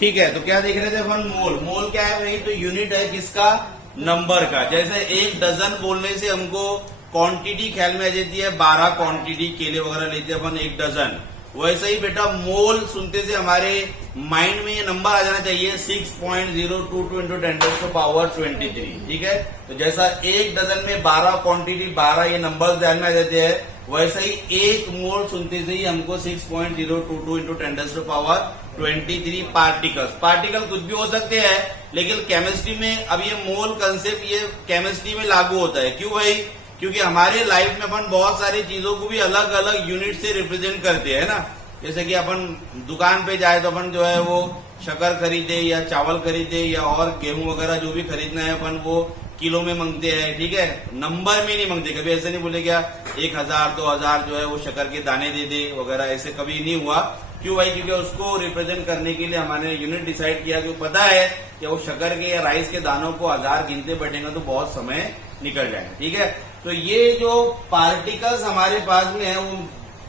ठीक है, तो क्या देख रहे थे अपन? मोल। मोल क्या है भाई? तो यूनिट है किसका? नंबर का। जैसे एक डजन बोलने से हमको क्वांटिटी ख्याल में आ जाती है, 12 क्वांटिटी केले वगैरह लेते हैं अपन एक डजन। वैसे ही बेटा मोल सुनते से हमारे माइंड में ये नंबर आ जाना चाहिए 6.022 इंटू 10⁻23। ठीक है, तो जैसा एक डजन में 12 क्वांटिटी 12 ये नंबर ध्यान में आ जाते हैं, वैसे ही एक मोल सुनते से ही हमको 6.022 इंटू 10⁻23 पार्टिकल्स। पार्टिकल कुछ भी हो सकते हैं, लेकिन केमिस्ट्री में अब ये मोल कंसेप्ट ये केमिस्ट्री में लागू होता है। क्यों भाई? क्योंकि हमारे लाइफ में अपन बहुत सारी चीजों को भी अलग अलग यूनिट से रिप्रेजेंट करते हैं ना। जैसे कि अपन दुकान पे जाए तो अपन जो है वो शक्कर खरीदे या चावल खरीदे या और गेहूं वगैरह जो भी खरीदना है अपन वो किलो में मांगते हैं। ठीक है, नंबर में नहीं मांगते। कभी ऐसे नहीं बोले क्या 1000 2000 जो है वो शक्कर के दाने दे दे वगैरह, ऐसे कभी नहीं हुआ। क्यों भाई? क्योंकि उसको रिप्रेजेंट करने के लिए हमारे यूनिट डिसाइड किया, जो पता है कि वो शक्कर के या राइस के दानों को 1000 गिनते बैठेंगे तो बहुत समय निकल जाएगा। ठीक है, तो ये जो पार्टिकल्स हमारे पास में है वो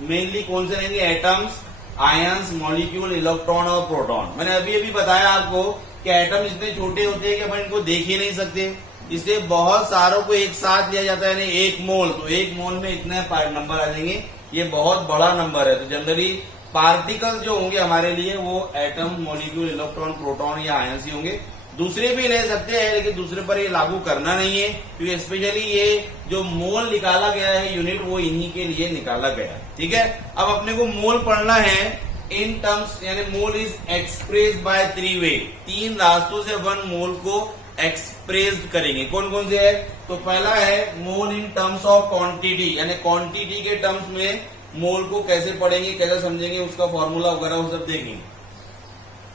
मेनली कौन से रहेंगे? एटम्स, आयंस, मॉलिक्यूल, इलेक्ट्रॉन और प्रोटॉन। मैंने अभी अभी बताया आपको कि एटम इतने छोटे होते हैं कि अपन इनको देख ही नहीं सकते, इसलिए बहुत सारों को एक साथ लिया जाता है, यानी एक मोल। तो एक मोल में इतने नंबर आ जाएंगे, ये बहुत बड़ा नंबर है। तो जनरली पार्टिकल जो होंगे हमारे लिए वो एटम, मॉलिक्यूल, इलेक्ट्रॉन, प्रोटॉन या आयंस ही होंगे। दूसरे भी ले सकते हैं, लेकिन दूसरे पर ये लागू करना नहीं है, क्योंकि स्पेशली ये जो मोल निकाला गया है यूनिट वो इन्हीं के लिए निकाला गया। ठीक है, अब अपने को मोल पढ़ना है इन टर्म्स, यानी मोल इज एक्सप्रेस बाय 3 वे। 3 रास्तों से अपन मोल को एक्सप्रेस करेंगे। कौन कौन से है? तो पहला है मोल इन टर्म्स ऑफ क्वांटिटी, यानी क्वांटिटी के टर्म्स में मोल को कैसे पढ़ेंगे, कैसे समझेंगे, उसका फॉर्मूला वगैरह वो सब देखेंगे।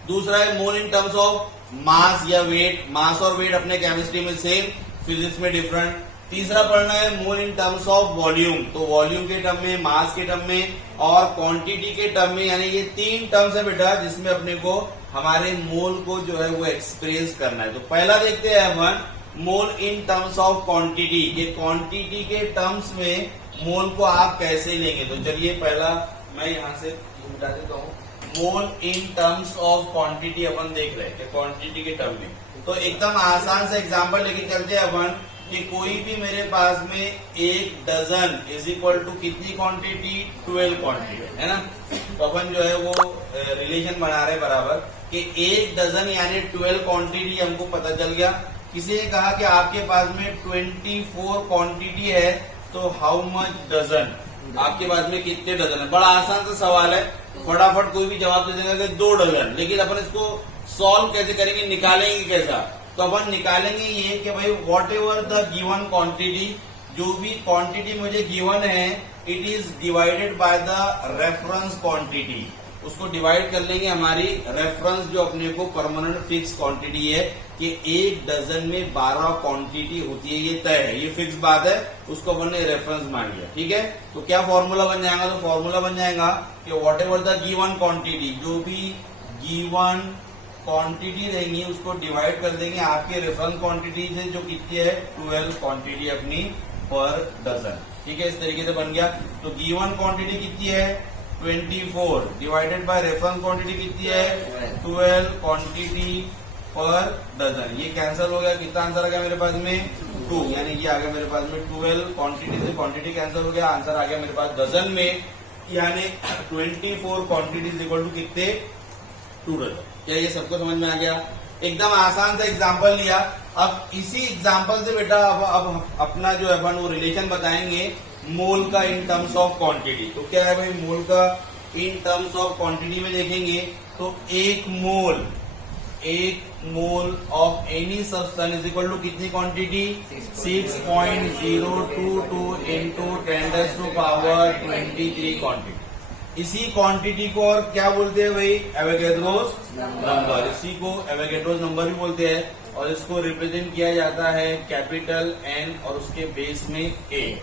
दूसरा है मोल इन टर्म्स ऑफ मास या वेट। मास और वेट अपने केमिस्ट्री में सेम, फिजिक्स में डिफरेंट। तीसरा पढ़ना है मोल इन टर्म्स ऑफ वॉल्यूम। तो वॉल्यूम के टर्म में, मास के टर्म में और क्वांटिटी के टर्म में, यानी ये 3 टर्म्स है बेटा जिसमें अपने को हमारे मोल को जो है वो एक्सप्रेस करना है। तो पहला देखते हैं अपन मोल इन टर्म्स ऑफ क्वांटिटी। ये क्वांटिटी के टर्म्स में मोल को आप कैसे लेंगे? तो चलिए पहला मैं यहां से मिटा देता हूं। मोल इन टर्म्स ऑफ क्वांटिटी अपन देख रहे हैं, क्वांटिटी के टर्म में। तो एकदम आसान से एग्जांपल लेके चलते हैं अपन कि कोई भी मेरे पास में एक डजन इज इक्वल टू कितनी क्वांटिटी? 12 क्वांटिटी, है ना। तो अपन जो है वो रिलेशन बना रहे बराबर कि एक डजन यानी 12 क्वांटिटी हमको पता चल गया। किसी ने कहा कि आपके पास में 24 क्वांटिटी है, तो हाउ मच डजन? आपके पास में कितने डजन है? बड़ा आसान सा सवाल है, फटाफट कोई भी जवाब दे देगा कि 2 डजन। लेकिन अपन इसको सॉल्व कैसे करेंगे, निकालेंगे कैसा? तो अपन निकालेंगे ये कि भाई what ever the given quantity, जो भी क्वांटिटी मुझे गिवन है, it is divided by the reference quantity. उसको डिवाइड कर लेंगे हमारी रेफरेंस जो अपने को परमानेंट फिक्स क्वांटिटी है कि एक डजन में 12 क्वांटिटी होती है, ये तय है, ये फिक्स बात है, उसको अपन ने रेफरेंस मान लिया। ठीक है, तो क्या फॉर्मूला बन जाएगा? तो फॉर्मूला बन जाएगा कि what ever the given quantity, जो भी गिवन क्वांटिटी रहेंगी उसको डिवाइड कर देंगे आपके रेफरेंस क्वांटिटी से, जो कितनी है 12 क्वांटिटी अपनी पर डजन। ठीक है, इस तरीके से बन गया। तो गिवन क्वांटिटी कितनी है? 24 डिवाइडेड बाय रेफरेंस क्वांटिटी कितनी है? 12 क्वांटिटी पर डजन। ये कैंसिल हो गया, कितना आंसर आ गया मेरे पास में? 2, यानी ये आ गया मेरे पास में 12 क्वांटिटी से क्वांटिटी कैंसिल हो गया, आंसर आ गया मेरे पास डजन में, यानी 24 क्वांटिटी इक्वल टू कितने? 2 डजन। क्या ये सबको समझ में आ गया? एकदम आसान सा एग्जाम्पल लिया। अब इसी एग्जाम्पल से बेटा अब अपना जो है अपन वो रिलेशन बताएंगे मोल का इन टर्म्स ऑफ क्वांटिटी। तो क्या है भाई मोल का इन टर्म्स ऑफ क्वांटिटी में देखेंगे तो एक mole of any substance is equal to कितनी क्वांटिटी? 6.022 into 10⁻23 quantity. इसी क्वांटिटी को और क्या बोलते हैं भाई? Avogadro's number. इसी को एवोगैड्रोस नंबर भी बोलते हैं, और इसको रिप्रेजेंट किया जाता है कैपिटल एन और उसके बेस में ए,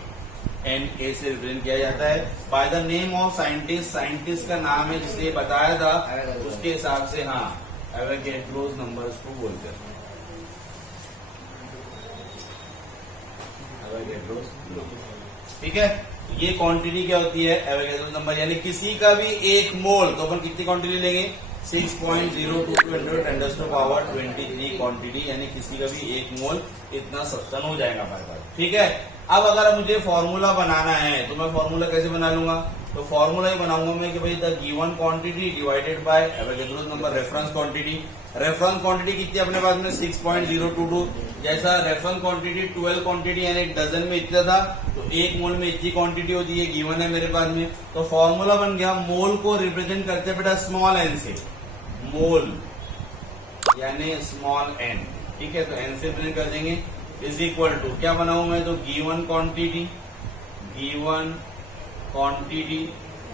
एन ए से रिप्रेजेंट किया जाता है by the name of scientist. Scientist का नाम है जिसने बताया था, उसके हिसाब से हाँ एवोगैड्रोस नंबर इसको बोलते हैं। एवोगैड्रोस नंबर, ठीक है। ये क्वांटिटी क्या होती है? एवोगैड्रोस नंबर, यानी किसी का भी एक मोल, तो अपन कितनी क्वांटिटी लेंगे? 6.02 into 10⁻23 क्वांटिटी, यानी किसी का भी 1 मोल इतना सब्सटेंस हो जाएगा हमारे पास। ठीक है, अब अगर मुझे फॉर्मूला बनाना है तो मैं फॉर्मूला कैसे बना लूंगा? तो फॉर्मूला ही बनाऊंगा मैं कि भाई the given quantity divided bye Avogadro's number reference quantity. Reference quantity कितनी अपने पास में 6.022, जैसा रेफरेंस क्वांटिटी 12 क्वांटिटी यानी एक डजन में इतना था, तो 1 मोल में इतनी क्वांटिटी होती है, गिवन है मेरे पास में। तो फॉर्मूला बन गया, मोल को रिप्रेजेंट करते हैं बेटा स्मॉल एन से, मोल यानी स्मॉल एन। ठीक है, तो एन से रिप्रेजेंट कर देंगे, इज इक्वल टू क्या बनाऊं मैं? तो गिवन क्वांटिटी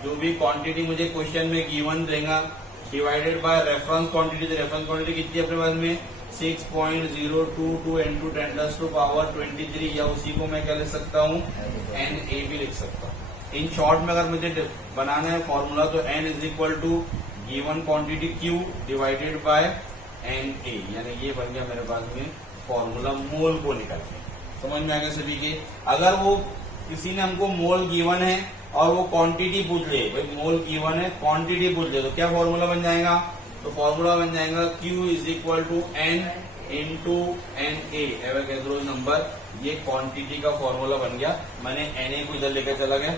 जो भी क्वांटिटी मुझे क्वेश्चन में गिवन देगा डिवाइडेड बाय रेफरेंस क्वांटिटी। तो रेफरेंस क्वांटिटी कितनी अपने पास में 6.022 into 10⁻23, या उसी को मैं क्या लिख सकता हूँ? NA भी लिख सकता हूँ। इन शॉर्ट में अगर मुझे बनाना है फॉर्मूला तो N is equal to given quantity Q divided by NA, यानी ये बन गया मेरे पास में फॉर्मूला मोल को निकाल के। समझ में आ गया सभी के? अगर वो किसी ने हमको मोल गिवन है और वो क्वांटिटी पूछ ले, भाई मोल गिवन है क्वांटिटी पूछ ले, तो क्या फॉर्मूला बन जाएगा? तो फॉर्मूला बन जाएगा Q is equal to N into NA Avogadro's number. ये क्वांटिटी का फॉर्मूला बन गया। मैंने NA को इधर लेकर चला गया,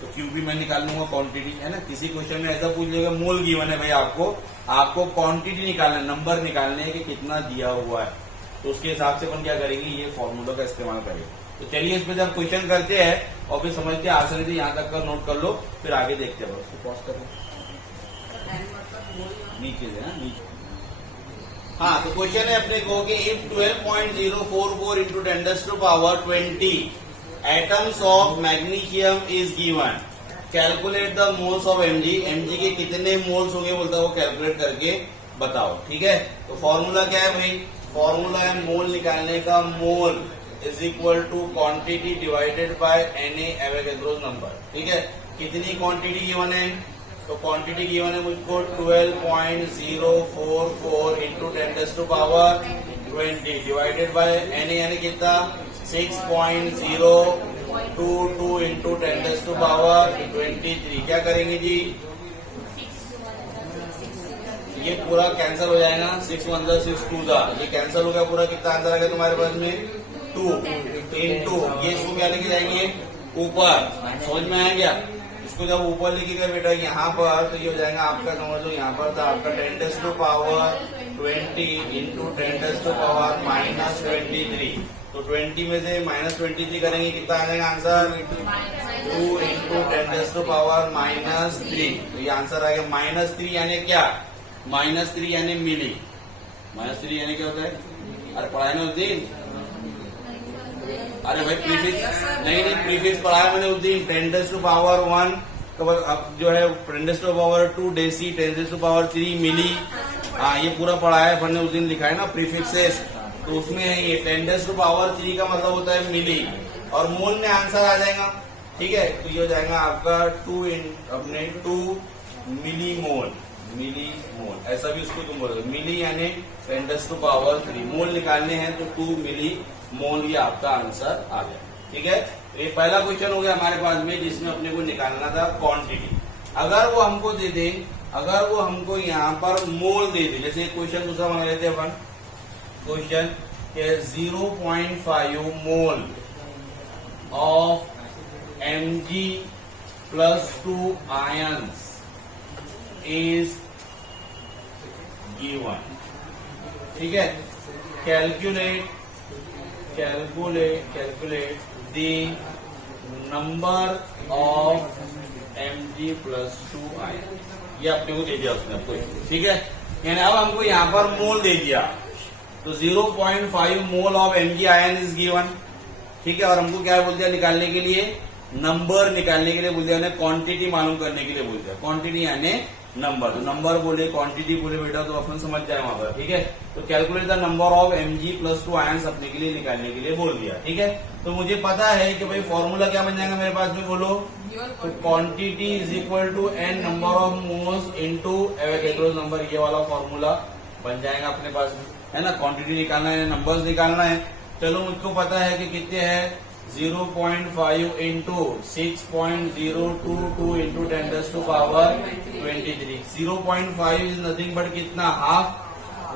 तो Q भी मैं निकाल लूंगा क्वांटिटी, है ना। किसी क्वेश्चन में ऐसा पूछ लेगा मोल गिवन है भाई, आपको क्वांटिटी निकालना है, नंबर निकालने है कि कितना दिया हुआ है, तो उसके हिसाब से अपन क्या करेंगे? ये फॉर्मूला का इस्तेमाल करेंगे। तो चलिए इस पे जब क्वेश्चन करते हैं और फिर समझते हैं आसानी से, यहाँ तक का नोट कर लो, फिर आगे देखते हैं। उसको पॉज करो, नीचे से ना, नीचे। हाँ, तो क्वेश्चन है अपने को कि if 12.044 into 10⁻20 atoms of magnesium is given, calculate the moles of Mg। Mg के कितने मोल्स होंगे बोलता है, वो कैलकुलेट करके बताओ। ठीक है, तो फॉर्मूला क्या है भाई? फॉर्मूला है मोल निकालने का, mole is equal to quantity divided by Na Avogadro's number. ठीक है, कितनी क्वांटिटी गिवन है? तो क्वांटिटी गिवन है मुझको 12.044 into 10⁻20 डिवाइडेड बाय Na, यानी कितना? 6.022 into 10⁻23। क्या करेंगे जी? ये पूरा कैंसिल हो जाएगा, 6 1 6 2 ये कैंसिल हो गया पूरा। कितना आंसर आ गया तुम्हारे पास में? 2 इंटू ये इसको क्या लेके जाएंगे? ऊपर। समझ में आ गया? इसको जब ऊपर लेके गए बेटा यहाँ पर, तो ये हो जाएगा आपका, समझ लो यहाँ पर था आपका 10⁻20 इंटू 10⁻⁻23। तो 20 में से -23 करेंगे, कितना आ जाएगा आंसर? 2 इंटू 10⁻⁻3। तो ये आंसर आ गया -3, यानी क्या? -3 यानी मिली। -3 यानी क्या होता है? अरे पढ़ाई ना उस दिन, अरे भाई प्रीफिक्स नहीं प्रीफिक्स पढ़ाया मैंने उस दिन। 10⁻1 अब जो है 10⁻2 डेसी, 10⁻3 मिली। हाँ, ये पूरा पढ़ाया है मैंने उस दिन, लिखा है ना प्रीफिक्सेस, तो उसमें है ये 10⁻3 का मतलब होता है मिली, और मोल में आंसर आ जाएगा। ठीक है, तो ये हो जाएगा आपका 2 मिली मोल। ऐसा भी उसको तुम बोलोगे, मिली यानी 10⁻3। मोल निकालने हैं तो 2 मिली मोल, ये आपका आंसर आ गया। ठीक है, ये पहला क्वेश्चन हो गया हमारे पास में, जिसमें अपने को निकालना था क्वांटिटी। अगर वो हमको दे दे, अगर वो हमको यहाँ पर मोल दे दे, जैसे क्वेश्चन दूसरा मान लेते हैं अपन, question 0.5 mole of Mg +2 ions is given। ठीक है, calculate the number of Mg +2 ions। ये अपने को दे दिया उसने आपको। ठीक है, यानी अब हमको यहाँ पर मोल दे दिया, तो 0.5 mole of Mg ion is given. ठीक है, और हमको क्या बोल दिया निकालने के लिए? नंबर निकालने के लिए बोल दिया, क्वांटिटी मालूम करने के लिए बोल दिया। क्वांटिटी यानी नंबर, तो नंबर बोले क्वांटिटी बोले बेटा, तो अपन समझ जाए वहां पर। ठीक है, तो calculate the number of Mg +2 ions अपने के लिए निकालने के लिए बोल दिया। ठीक है, तो मुझे पता है कि भाई फॉर्मूला क्या बन जाएगा मेरे पास में, बोलो। तो quantity is equal to n number of moles into Avogadro's number, ये वाला फॉर्मूला बन जाएगा अपने पास में, है ना। क्वांटिटी निकालना है, नंबर्स निकालना है। चलो, मुझको पता है कि कितने हैं 0.5 into 6.022 into 10⁻23। 0.5 is nothing but कितना, हाफ।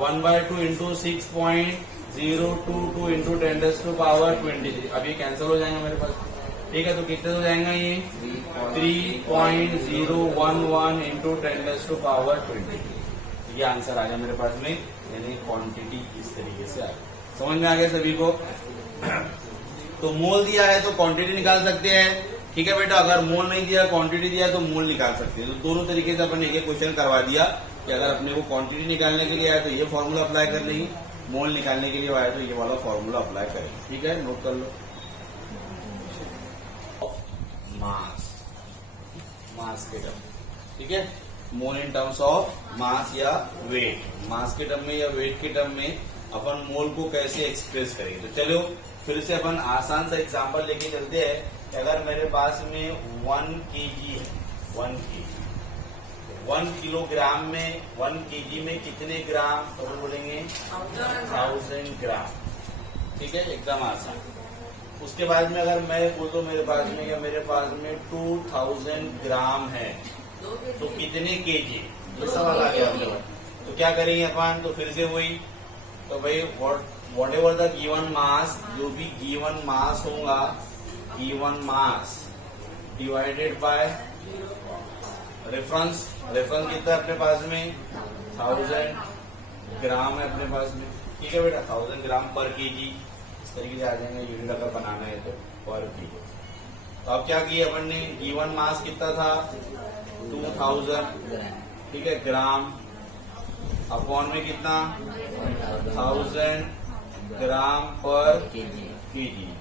1/2 into 6.022 into 10⁻23। अब ये कैंसिल हो जाएगा मेरे पास, ठीक है। तो कितने हो जाएगा ये 3.011 इंटू 10⁻23। ये आंसर आ गया मेरे पास में, यानी क्वांटिटी इस तरीके से आ गई। समझ में आ गया सभी को? तो मोल दिया है तो क्वांटिटी निकाल सकते हैं, ठीक है बेटा। अगर मोल नहीं दिया, क्वांटिटी दिया तो मोल निकाल सकते हैं। तो दोनों तरीके से अपन एक एक क्वेश्चन करवा दिया कि अगर अपने को क्वांटिटी निकालने के लिए आया तो ये फॉर्मूला अप्लाई कर लेंगे, मोल निकालने के लिए आया तो ये वाला फॉर्मूला अप्लाई करेंगे, ठीक है। नोट कर लो। मास के टर्म, ठीक है। मोल इन टर्म्स ऑफ मास या वेट, मास के टर्म में या वेट के टर्म में अपन मोल को कैसे एक्सप्रेस करेंगे। तो चलो फिर से अपन आसान सा एग्जांपल लेके चलते हैं कि अगर मेरे पास में 1 kg है, 1 kg, 1 किलोग्राम में 1 kg में कितने ग्राम, तो हम बोलेंगे 1000 ग्राम, ठीक है। एकदम आसान। उसके बाद में अगर मैं बोल दो मेरे पास में 2000 ग्राम है तो कितने केजी, ये सवाल आ गया अपने पास। तो क्या करेंगे अपन, तो फिर से वही, तो भाई what ever the given mass, जो भी गिवन मास होगा, given mass divided by reference. Reference कितना है अपने पास में, 1000 ग्राम है अपने पास में, ठीक है बेटा। 1000 ग्राम पर केजी, इस तरीके से आ जाएंगे। यूनिट अगर बनाना है तो पर केजी। तो अब क्या किया अपन ने, गिवन मास कितना था 2000, ठीक है, ग्राम, अपॉन में कितना 1000 ग्राम पर केजी।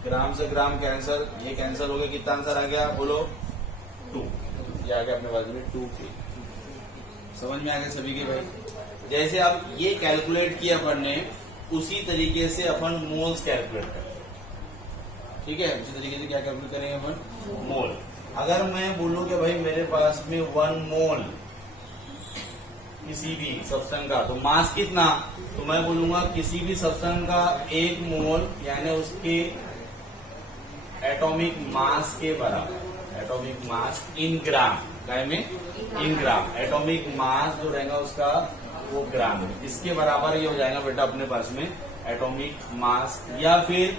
ग्राम से ग्राम कैंसल, ये कैंसल हो गया, कितना आंसर आ गया बोलो 2। ये आ गया अपने पास में 2 केजी। समझ में आ गया सभी के भाई? जैसे अब ये कैलकुलेट किया अपन ने, उसी तरीके से अपन मोल्स कैलकुलेट करें, ठीक है। उसी तरीके से क्या कैलकुलेट करेंगे अपन, मोल। अगर मैं बोलूं कि भाई मेरे पास में 1 मोल किसी भी सब्सटेंस का, तो मास कितना, तो मैं बोलूंगा किसी भी सब्सटेंस का 1 मोल यानी उसके एटॉमिक मास के बराबर। एटॉमिक मास इन ग्राम, क्या में इन ग्राम, एटॉमिक मास जो रहेगा उसका वो ग्राम में, इसके बराबर ये हो जाएगा बेटा अपने पास में एटॉमिक मास, या फिर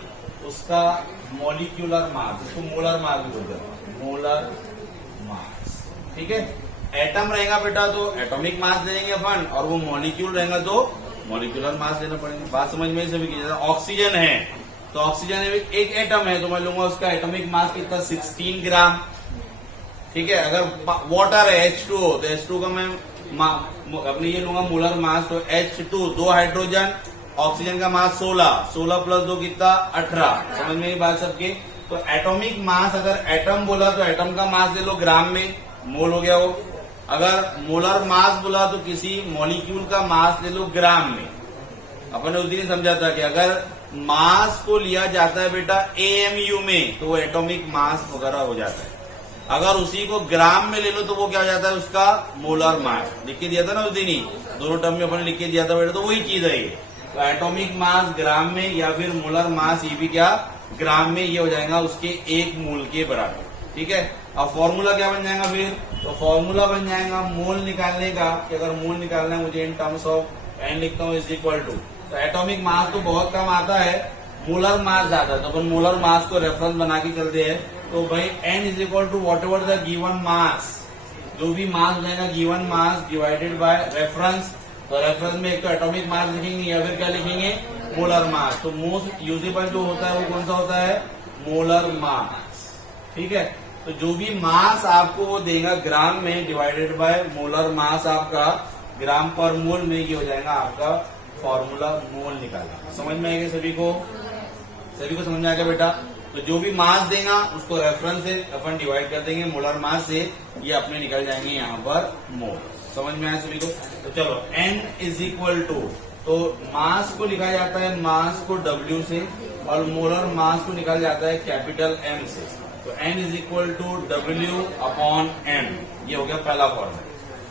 उसका मॉलिक्यूलर मास, जिसको मोलर मास भी बोलते हैं, मोलर मास, ठीक है। एटम रहेगा बेटा तो एटॉमिक मास देंगे अपन, और वो मॉलिक्यूल रहेगा तो मॉलिक्यूलर मास देना पड़ेगा। बात समझ में सभी की? ऑक्सीजन है तो ऑक्सीजन एक एटम है, तो मैं लूंगा उसका एटॉमिक मास कितना 16 ग्राम, ठीक है। अगर वाटर है H2O, तो H2 का मैं अपने ये लूंगा मोलर मास, तो H2 2 हाइड्रोजन, ऑक्सीजन का मास 16 प्लस 2 कितना 18। समझ में ये बात सबके? तो एटॉमिक मास, अगर एटम बोला तो एटम का मास ले लो ग्राम में, मोल हो गया वो। अगर मोलर मास बोला तो किसी मॉलिक्यूल का मास ले लो ग्राम में। अपन ने उस दिन समझा था कि अगर मास को लिया जाता है बेटा AMU में तो वो एटॉमिक मास वगैरह हो जाता है। अगर उसी को ग्राम में ले लो तो वो क्या हो जाता है, उसका मोलर मास। लिख के दिया था ना उस दिन ही, दोनों टर्म में अपन ने लिख के दिया था बेटा, तो वही चीज है ये। तो एटॉमिक मास ग्राम में या फिर मोलर मास, ये भी क्या ग्राम में, ये हो जाएगा उसके 1 मोल के बराबर, ठीक है। अब फॉर्मूला क्या बन जाएगा फिर, तो फॉर्मूला बन जाएगा मोल निकालने का, कि अगर मोल निकालना है मुझे इन टर्म्स ऑफ n लिखता हूँ इज इक्वल टू, तो एटॉमिक मास तो बहुत कम आता है, मोलर मास ज्यादा है, तो अपन मोलर मास को रेफरेंस बना के चलते हैं। तो भाई n is equal to whatever the given mass, जो भी मास हो जाएगा given mass divided by reference. तो रेफरेंस में एक तो एटॉमिक मास लिखेंगे या फिर क्या लिखेंगे, मोलर मास। तो मोस्ट यूजेबल जो होता है वो कौन सा होता है, मोलर मास, ठीक है। तो जो भी मास आपको वो देगा ग्राम में डिवाइडेड बाय मोलर मास आपका ग्राम पर मोल में, ये हो जाएगा आपका फॉर्मूला मोल निकालना। समझ में आएगा सभी को? सभी को समझ में आ गया बेटा? तो जो भी मास देगा उसको रेफरेंस से अपन डिवाइड कर देंगे मोलर मास से, ये अपने निकल जाएंगे यहाँ पर मोल। समझ में आया सभी को? तो चलो n इज इक्वल टू, तो मास को लिखा जाता है मास को W से, और मोलर मास को निकाला जाता है कैपिटल M से। तो n is equal to W upon M, ये हो गया पहला फॉर्मूला।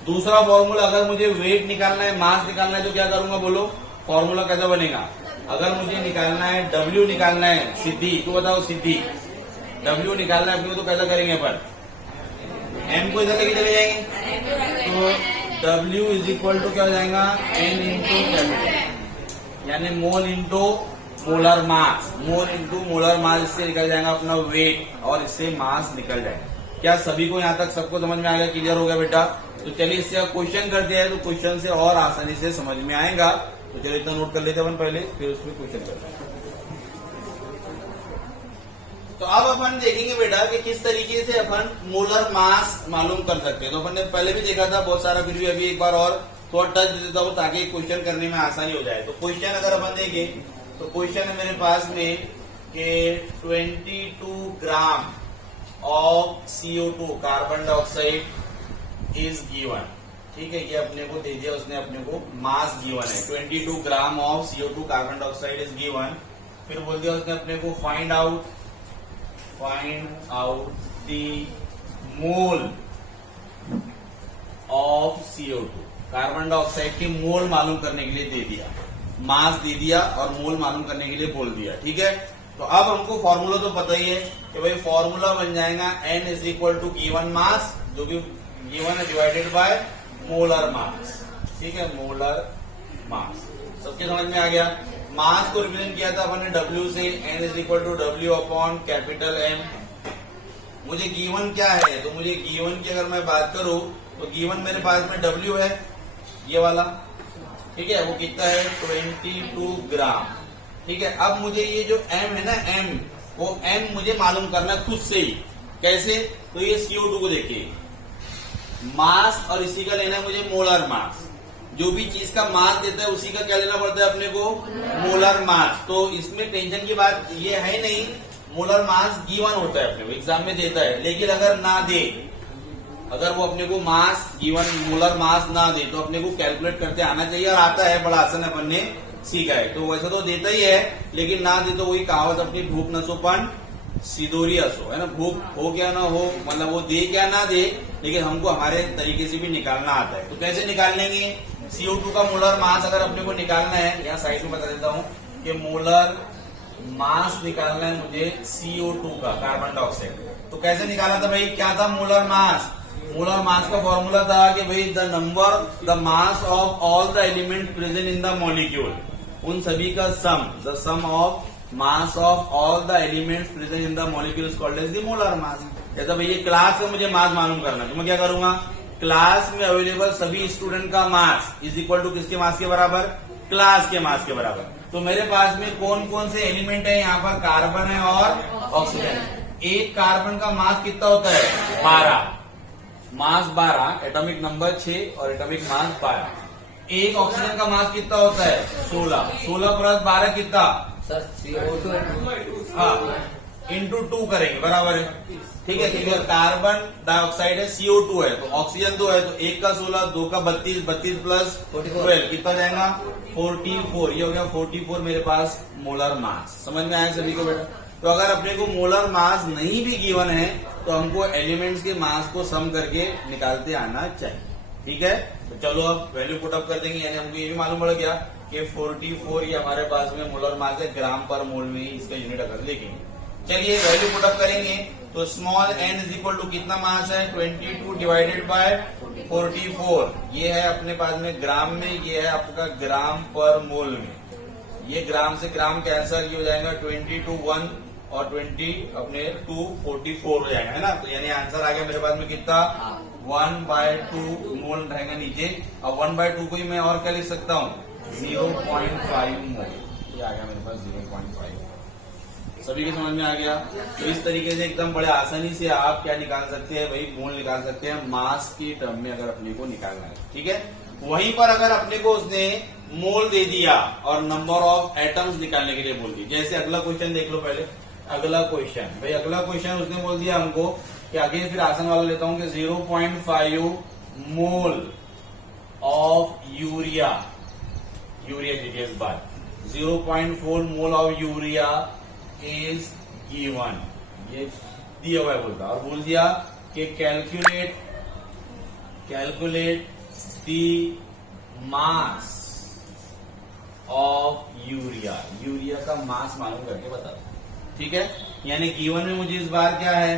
दूसरा फॉर्मूला, अगर मुझे वेट निकालना है, मास निकालना है, तो क्या करूंगा बोलो, फॉर्मूला कैसा बनेगा। अगर मुझे निकालना है W निकालना है सीधी, तो बताओ सीधी, W निकालना है अपने को, तो कैसा करेंगे अपन, M को इधर लेके चले जाएंगे, तो W इज इक्वल टू क्या हो जाएगा, N इंटू कैपिटल, यानी mole into molar mass, mole into molar mass, इससे निकल जाएगा अपना वेट और इससे मास निकल जाएगा। क्या सभी को यहाँ तक सबको समझ में आ गया, क्लियर हो गया बेटा? तो चलिए इससे क्वेश्चन करते हैं, तो क्वेश्चन से और आसानी से समझ में आएगा। तो चलिए इतना नोट कर लेते हैं अपन पहले, फिर उसमें क्वेश्चन करते हैं। तो अब अपन देखेंगे बेटा कि किस तरीके से अपन मोलर मास मालूम कर सकते हैं। तो अपन ने पहले भी देखा था बहुत सारा, फिर भी अभी एक बार और थोड़ा टच दे देता हूँ ताकि क्वेश्चन करने में आसानी हो जाए। तो क्वेश्चन अगर अपन देखें तो क्वेश्चन है मेरे पास में कि 22 gram of CO2 carbon dioxide is given. ठीक है, ये अपने को दे दिया उसने, अपने को मास गिवन है 22 gram of CO2 carbon dioxide is given. फिर बोल दिया उसने अपने को find out the mole of CO2, carbon dioxide की मोल मालूम करने के लिए दे दिया, मास दे दिया और मोल मालूम करने के लिए बोल दिया। ठीक है, तो अब हमको फॉर्मूला तो पता ही है कि भाई फॉर्मूला बन जाएगा N is equal to given mass, जो भी गिवन है डिवाइडेड बाय मोलर मास। ठीक है, मोलर मास सबके समझ में आ गया। मास को रिप्रेजेंट किया था अपन ने W से, N is equal to W upon capital M। मुझे गिवन क्या है, तो मुझे गिवन की अगर मैं बात करूं तो गिवन मेरे पास में W है, ये वाला। ठीक है, वो कितना है 22 ग्राम। ठीक है, अब मुझे ये जो M है ना, M, वो M मुझे मालूम करना है खुद से ही। कैसे, तो ये CO2 को देखिए, मास और इसी का लेना है मुझे मोलर मास। जो भी चीज का मास देता है उसी का क्या लेना पड़ता है अपने को, मोलर मास। तो इसमें टेंशन की बात ये है नहीं, मोलर मास गिवन होता है अपने को, एग्जाम में देता है। लेकिन अगर ना दे, अगर वो अपने को मास गिवन मोलर मास ना दे तो अपने को कैलकुलेट करते आना चाहिए, और आता है, बड़ा आसान अपन ने सीखा है। तो वैसे तो देता ही है, लेकिन ना दे तो वही कहावत अपनी, भूख नसोपन सिदोरी असो, है ना। भूख हो क्या ना हो, मतलब वो दे क्या ना दे, लेकिन हमको हमारे तरीके से भी निकालना आता है। तो कैसे निकाल लेंगे, CO2 का मोलर मास अगर अपने को निकालना है, यहाँ साइड में बता देता हूँ कि मोलर मास निकालना है मुझे CO2 का, कार्बन डाइऑक्साइड। तो कैसे निकाला था भाई, क्या था मोलर मास, मोलर मास का फॉर्मूला था कि भाई the mass of all the element present in the molecule, उन सभी का sum, the sum of mass of all the elements present in the molecule is called as the molar mass. जैसा भाई ये क्लास में मुझे मास मालूम करना है, तो मैं क्या करूंगा, क्लास में अवेलेबल सभी स्टूडेंट का मास इज इक्वल टू किसके मास के बराबर, क्लास के मास के बराबर। तो मेरे पास में कौन कौन से एलिमेंट है, यहाँ पर कार्बन है और ऑक्सीजन। एक कार्बन का मास कितना होता है, 12, मास 12, एटॉमिक नंबर 6 और एटॉमिक मास 12। एक ऑक्सीजन का मास कितना होता है, 16, 16 प्लस 12 कितना सर CO2 हाँ इंटू 2 करेंगे, बराबर है। ठीक है, क्योंकि कार्बन डाइऑक्साइड है, CO2 है, तो ऑक्सीजन 2 है, तो 1 का 16, 2 का 32, 32 प्लस 12 कितना जाएगा 44। ये हो गया 44 मेरे पास मोलर मास। समझ में आया सभी को बेटा? तो अगर अपने को मोलर मास नहीं भी गिवन है तो हमको एलिमेंट्स के मास को सम करके निकालते आना चाहिए। ठीक है, तो चलो अब वैल्यू पुट अप कर देंगे, यानी हमको ये भी मालूम पड़ गया कि 44 ये हमारे पास में मोलर मास है, ग्राम पर मोल में इसका यूनिट अगर लिखेंगे। चलिए वैल्यू पुट अप करेंगे, तो small n is equal to कितना मास है, 22 डिवाइडेड बाय 44। ये है अपने पास में ग्राम में, ये है आपका ग्राम पर मोल में। ये ग्राम से ग्राम कैंसल, ये हो जाएगा 22 1 और 20 अपने 2 44 हो जाएगा, है ना। तो यानी आंसर आ गया मेरे पास में कितना, 1/2 मोल रहेगा नीचे, और 1/2 को ही मैं और क्या लिख सकता हूँ, 0.5 मोल। ये आ गया मेरे पास 0.5। सभी के समझ में आ गया। तो इस तरीके से एकदम बड़े आसानी से आप क्या निकाल सकते हैं भाई, मोल निकाल सकते हैं मास की टर्म में अगर अपने को निकालना है। ठीक है, वहीं पर अगर अपने को उसने मोल दे दिया और नंबर ऑफ एटम्स निकालने के लिए बोल दी, जैसे अगला क्वेश्चन देख लो पहले। अगला क्वेश्चन भाई, अगला क्वेश्चन उसने बोल दिया हमको कि आगे फिर आसान वाला लेता हूं कि 0.5 mole of urea, urea details बात, 0.4 mole of urea is given, ये दिया हुआ है बोलता, और बोल दिया कि calculate the mass of urea, urea का मास मालूम करके बता। ठीक है, यानी गिवन में मुझे इस बार क्या है,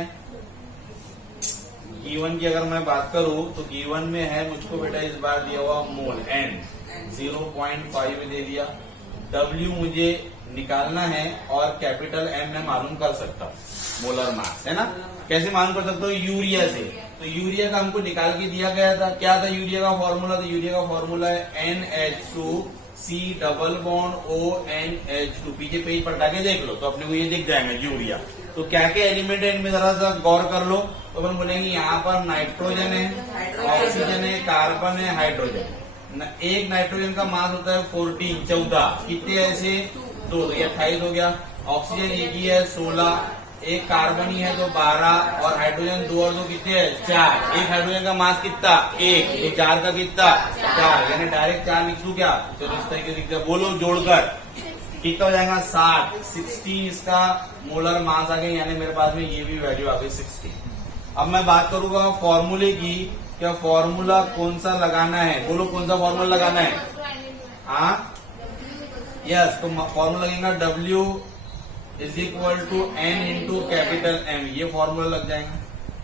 गिवन की अगर मैं बात करूं तो गिवन में है मुझको बेटा इस बार दिया हुआ मोल एन 0.5 दे दिया। डब्ल्यू मुझे निकालना है और कैपिटल एम मैं मालूम कर सकता हूँ, मोलर मास है ना। कैसे मालूम कर सकता हूँ, यूरिया से। तो यूरिया का हमको निकाल के दिया गया था, क्या था यूरिया का फॉर्मूला, तो यूरिया का फॉर्मूला है NH2C डबल बॉन्ड ONH2। पीछे पेज पलटा के देख लो तो अपने को ये दिख जाएगा यूरिया। तो क्या क्या एलिमेंट है इनमें जरा सा गौर कर लो। तो अपन बोलेंगे यहाँ पर नाइट्रोजन है, ऑक्सीजन है, कार्बन है, हाइड्रोजन। एक नाइट्रोजन का मास होता है 14 कितने ऐसे 2 तो 28 हो गया। ऑक्सीजन एक ही है 16, एक कार्बन ही है तो 12 और हाइड्रोजन 2 और 2 कितने है 4। एक हाइड्रोजन का मास कितना 1, तो 4 का कितना 4, यानी डायरेक्ट 4 लिख दूं क्या। चलो इस तरीके से लिख दिया, बोलो जोड़कर कितना हो जाएगा 60। 16 इसका मोलर मास आ गया, यानी मेरे पास में ये भी वैल्यू आ गई 60। अब मैं बात करूंगा फॉर्मूले की, क्या फॉर्मूला कौन सा लगाना है, बोलो कौन सा फॉर्मूला लगाना है। हाँ यस, तो फॉर्मूला लगेगा W is equal to N into capital M, ये फॉर्मूला लग जाएगा।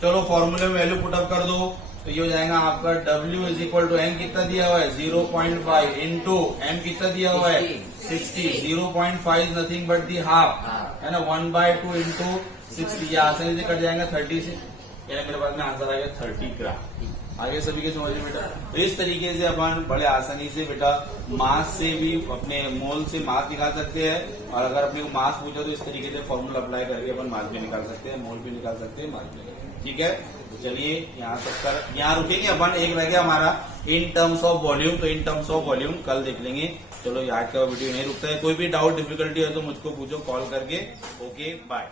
चलो फॉर्मूले में वैल्यू पुटअप कर दो तो ये हो जाएगा आपका W is equal to N कितना दिया हुआ है 0.5 इंटू M कितना दिया हुआ है 60। 0.5 नथिंग बट दी हाफ है ना, 1/2 इंटू 60, ये आसानी से कट जाएगा 30 से, यानी मेरे पास में आंसर आ गया 30 ग्राम। आगे सभी के समझ में बेटा। तो इस तरीके से अपन बड़े आसानी से बेटा मास से भी अपने मोल से मास निकाल सकते हैं, और अगर अपने को मास पूछा तो इस तरीके से फॉर्मूला अप्लाई करके अपन मास भी निकाल सकते हैं, मोल भी निकाल सकते हैं, मास भी निकाल सकते हैं। ठीक है, तो चलिए यहाँ तक कर यहाँ रुकेंगे अपन। एक रह गया हमारा इन टर्म्स ऑफ वॉल्यूम, तो इन टर्म्स ऑफ वॉल्यूम कल देख लेंगे। चलो आज का वीडियो नहीं रुकता है, कोई भी डाउट डिफिकल्टी है तो मुझको पूछो कॉल करके। Okay bye.